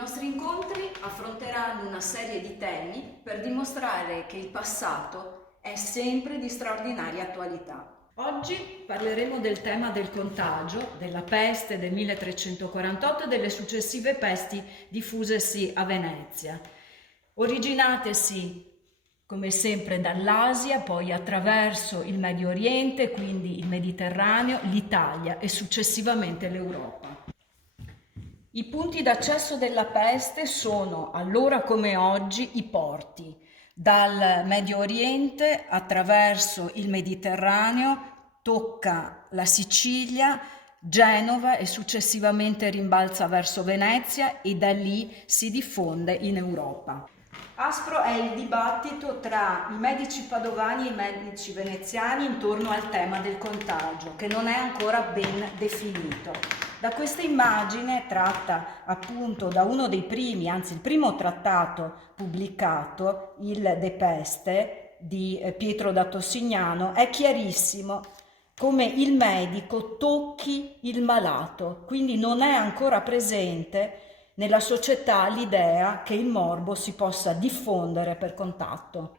nostri incontri affronteranno una serie di temi per dimostrare che il passato è sempre di straordinaria attualità. Oggi parleremo del tema del contagio, della peste del 1348 e delle successive pesti diffusesi a Venezia, originatesi come sempre dall'Asia, poi attraverso il Medio Oriente, quindi il Mediterraneo, l'Italia e successivamente l'Europa. I punti d'accesso della peste sono, allora come oggi, i porti. Dal Medio Oriente, attraverso il Mediterraneo, tocca la Sicilia, Genova e successivamente rimbalza verso Venezia e da lì si diffonde in Europa. Aspro è il dibattito tra i medici padovani e i medici veneziani intorno al tema del contagio, che non è ancora ben definito. Da questa immagine, tratta appunto da uno dei primi, anzi il primo trattato pubblicato, il De Peste di Pietro da Tossignano, è chiarissimo come il medico tocchi il malato, quindi non è ancora presente nella società l'idea che il morbo si possa diffondere per contatto.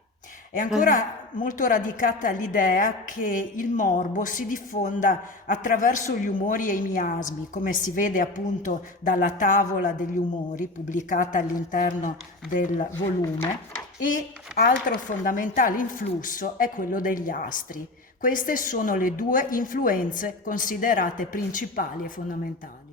È ancora molto radicata l'idea che il morbo si diffonda attraverso gli umori e i miasmi, come si vede appunto dalla tavola degli umori pubblicata all'interno del volume, e altro fondamentale influsso è quello degli astri. Queste sono le due influenze considerate principali e fondamentali.